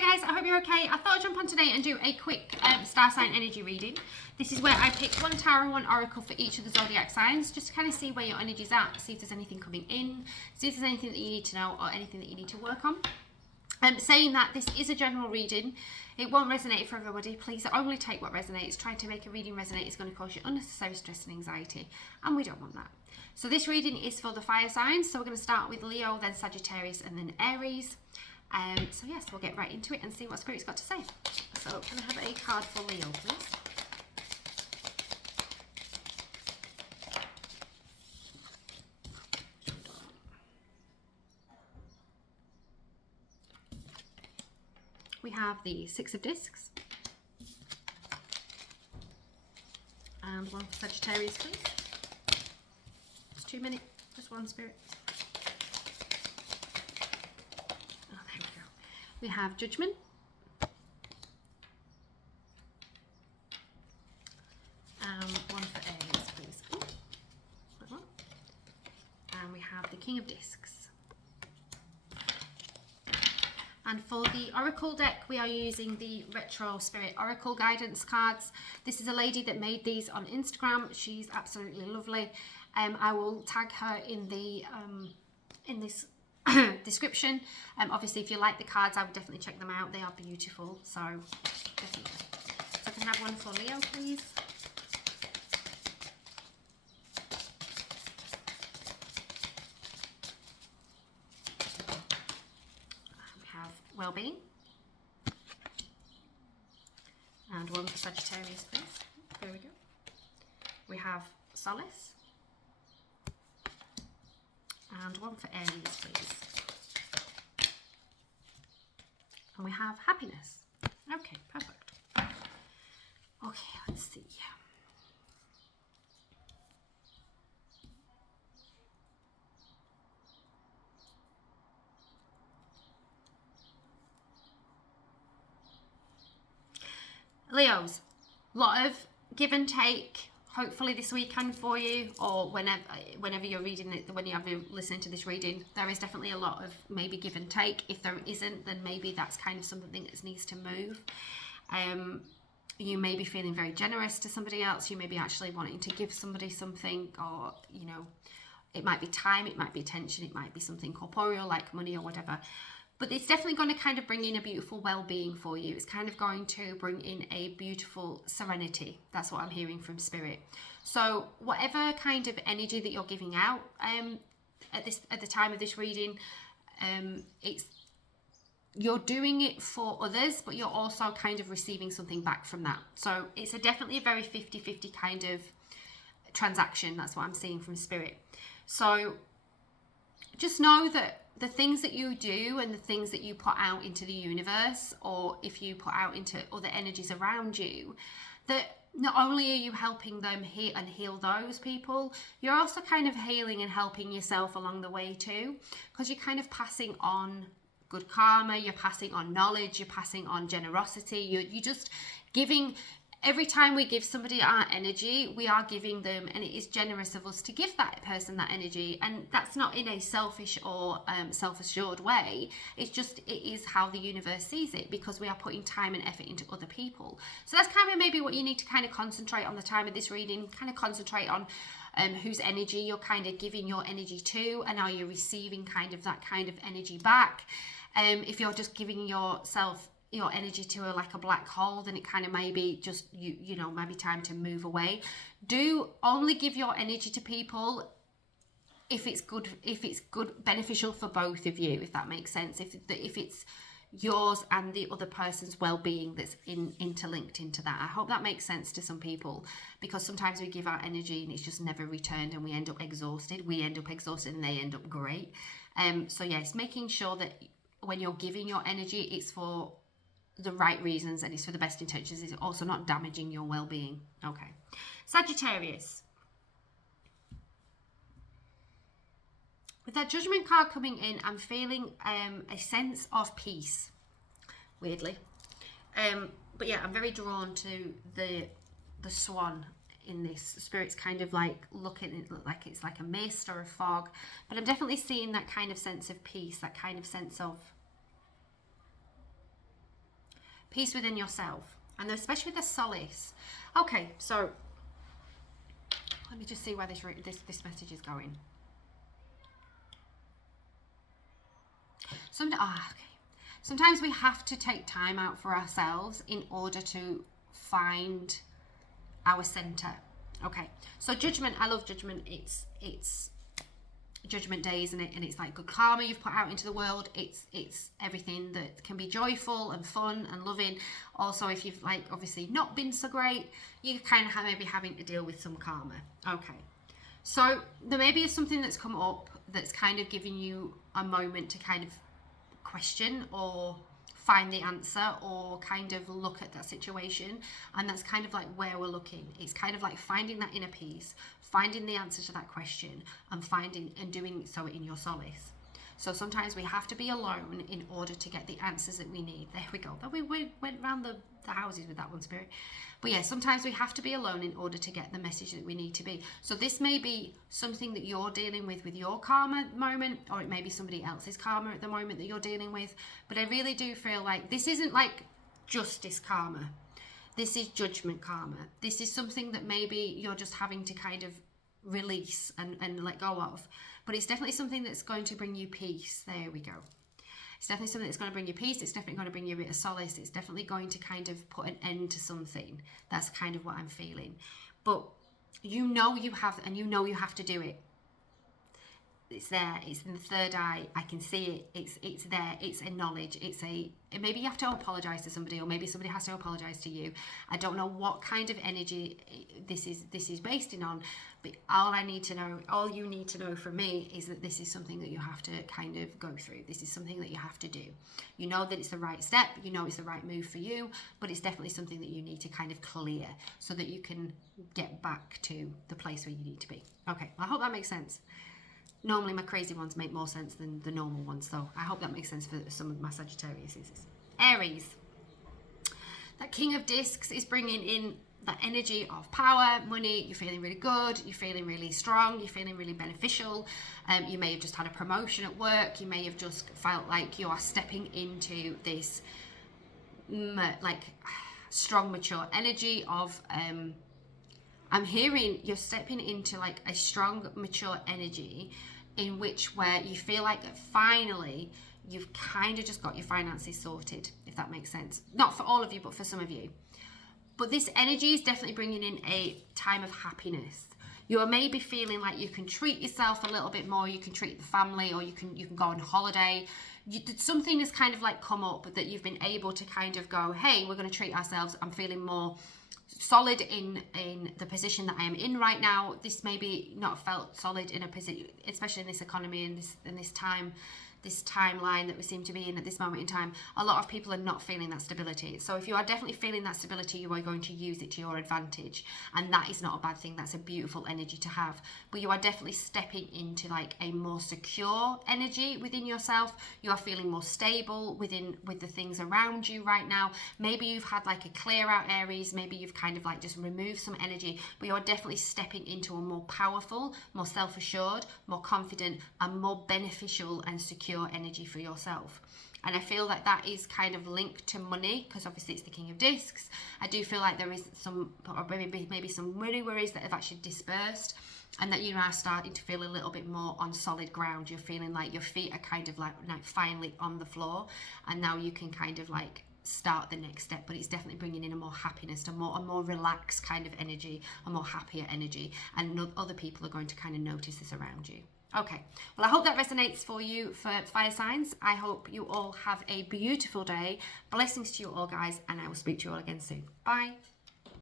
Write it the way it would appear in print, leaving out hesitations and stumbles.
Hi guys, I hope you're okay. I thought I'd jump on today and do a quick star sign energy reading. This is where I pick one tarot and one oracle for each of the zodiac signs, just to kind of see where your energy's at, see if there's anything coming in, see if there's anything that you need to know or anything that you need to work on. Saying that this is a general reading, it won't resonate for everybody. Please only take what resonates. Trying to make a reading resonate is going to cause you unnecessary stress and anxiety, and we don't want that. So this reading is for the fire signs. So we're going to start with Leo, then Sagittarius, and then Aries. So yes, we'll get right into it and see what Spirit's got to say. So can I have a card for Leo, please? We have the Six of Discs. And one for Sagittarius, please. It's 2 minutes, just one, Spirit. Oh, there we go. We have Judgment. And one for Aries, please. Ooh, that one. And we have the King of Discs. And for the Oracle deck, we are using the Retro Spirit Oracle Guidance cards. This is a lady that made these on Instagram. She's absolutely lovely. I will tag her in the in this description. Obviously, if you like the cards, I would definitely check them out. They are beautiful. So, definitely. So, can I have one for Leo, please? Well-being, and one for Sagittarius, please. There we go. We have Solace, and one for Aries, please. And we have Happiness. Okay, perfect. Okay, let's see. Leos, lot of give and take, hopefully this weekend for you, or whenever you're reading it, when you're listening to this reading, there is definitely a lot of maybe give and take. If there isn't, then maybe that's kind of something that needs to move. You may be feeling very generous to somebody else. You may be actually wanting to give somebody something, or, you know, it might be time, it might be attention, it might be something corporeal like money or whatever. But it's definitely going to kind of bring in a beautiful well-being for you. It's kind of going to bring in a beautiful serenity. That's what I'm hearing from Spirit. So whatever kind of energy that you're giving out at the time of this reading, you're doing it for others, but you're also kind of receiving something back from that. So it's definitely a very 50-50 kind of transaction. That's what I'm seeing from Spirit. So just know that the things that you do and the things that you put out into the universe, or if you put out into other energies around you, that not only are you helping them heal those people, you're also kind of healing and helping yourself along the way too, because you're kind of passing on good karma, you're passing on knowledge, you're passing on generosity, you're just giving. Every time we give somebody our energy, we are giving them, and it is generous of us to give that person that energy. And that's not in a selfish or self-assured way. It's just, it is how the universe sees it, because we are putting time and effort into other people. So that's kind of maybe what you need to kind of concentrate on the time of this reading, kind of concentrate on whose energy you're kind of giving your energy to, and are you receiving kind of that kind of energy back. If you're just giving your energy to like a black hole, then it kind of maybe just you know, maybe time to move away. Do only give your energy to people if it's good beneficial for both of you, if that makes sense, if it's yours and the other person's well-being that's interlinked into that. I hope that makes sense to some people, because sometimes we give our energy and it's just never returned, and we end up exhausted and they end up great. So yes, making sure that when you're giving your energy, it's for the right reasons and it's for the best intentions. It's also not damaging your well-being. Okay, Sagittarius, with that Judgment card coming in, I'm feeling a sense of peace, weirdly, but yeah, I'm very drawn to the swan in this. Spirit's kind of like looking at it like it's like a mist or a fog, but I'm definitely seeing that kind of sense of peace, that kind of sense of peace within yourself, and especially with the solace. Okay, so let me just see where this message is going. Sometimes we have to take time out for ourselves in order to find our center. Okay, so judgment, I love judgment. It's judgment day, isn't it? And it's like good karma you've put out into the world. It's everything that can be joyful and fun and loving. Also, if you've like obviously not been so great, you kind of maybe having to deal with some karma. Okay, so there maybe is something that's come up that's kind of giving you a moment to kind of question or find the answer or kind of look at that situation, and that's kind of like where we're looking. It's kind of like finding that inner peace, finding the answer to that question, and finding and doing so in your solace. So sometimes we have to be alone in order to get the answers that we need. There we go. We went around the houses with that one, Spirit. But yeah, sometimes we have to be alone in order to get the message that we need to be. So this may be something that you're dealing with your karma moment, or it may be somebody else's karma at the moment that you're dealing with. But I really do feel like this isn't like justice karma. This is judgment karma. This is something that maybe you're just having to kind of release and let go of. But it's definitely something that's going to bring you peace. There we go. It's definitely something that's going to bring you peace. It's definitely going to bring you a bit of solace. It's definitely going to kind of put an end to something. That's kind of what I'm feeling. But you know you have, and you know you have to do it. It's there. It's in the third eye. I can see it. It's there. It's a knowledge. Maybe you have to apologize to somebody, or maybe somebody has to apologize to you. I don't know what kind of energy this is based in on, but all you need to know from me is that this is something that you have to kind of go through. This is something that you have to do. You know that it's the right step. You know it's the right move for you, but it's definitely something that you need to kind of clear so that you can get back to the place where you need to be. Okay, I hope that makes sense. Normally my crazy ones make more sense than the normal ones, though. I hope that makes sense for some of my Sagittarius. Aries. That King of Discs is bringing in that energy of power, money. You're feeling really good. You're feeling really strong. You're feeling really beneficial. You may have just had a promotion at work. You may have just felt like you are stepping into this like strong, mature energy of... I'm hearing you're stepping into like a strong, mature energy in which where you feel like finally you've kind of just got your finances sorted, if that makes sense. Not for all of you, but for some of you. But this energy is definitely bringing in a time of happiness. You are maybe feeling like you can treat yourself a little bit more. You can treat the family, or you can go on holiday. Something has kind of like come up that you've been able to kind of go, hey, we're going to treat ourselves. I'm feeling more solid in the position that I am in right now. This maybe not felt solid in a position, especially in this economy and this timeline that we seem to be in at this moment in time. A lot of people are not feeling that stability. So if you are definitely feeling that stability, you are going to use it to your advantage, and that is not a bad thing. That's a beautiful energy to have. But you are definitely stepping into like a more secure energy within yourself. You are feeling more stable with the things around you right now. Maybe you've had like a clear out, Aries. Maybe you've kind of like just removed some energy, but you're definitely stepping into a more powerful, more self-assured, more confident, and more beneficial and secure energy for yourself. And I feel like that is kind of linked to money, because obviously it's the King of Discs. I do feel like there is some, or maybe some money worries that have actually dispersed, and that you're now starting to feel a little bit more on solid ground. You're feeling like your feet are kind of like finally on the floor, and now you can kind of like start the next step. But it's definitely bringing in a more happiness, a more relaxed kind of energy, a more happier energy, and other people are going to kind of notice this around you. Okay, well, I hope that resonates for you for fire signs. I hope you all have a beautiful day. Blessings to you all, guys, and I will speak to you all again soon. Bye.